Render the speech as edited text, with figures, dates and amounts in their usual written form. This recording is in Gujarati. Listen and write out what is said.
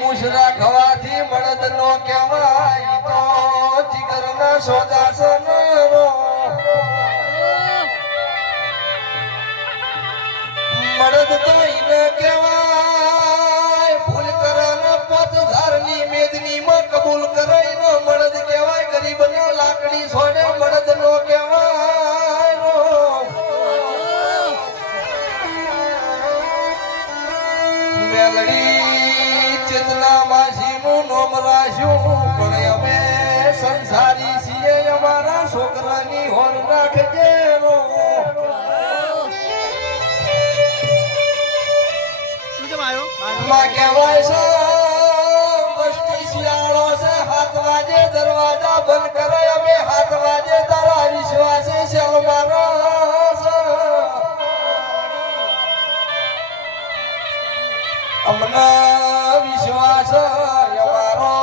મુશરા ખવાથી મળદ નો કહેવાય તો જીગરના સોજાસનો મળદ તો ઈને કહેવાય ભૂલ કરાને 5000 ની મેદની માં કબૂલ કરાઈનો મળદ કહેવાય ગરીબના લાકડી છોડે મળદ નો કહેવાય મેલડી ચેતના માસીનું નામ રાખ્યું પણ અમે સંસારી છીએ અમારા છોકરાની હોર રાખજે માં કહેવાય છે વસ્તી શિયાળો છે 7 વાગે દરવાજા બંધ કરે અમે 7 વાગે તારા વિશ્વાસે શેલ મારો અમને વિશ્વાસ અમારો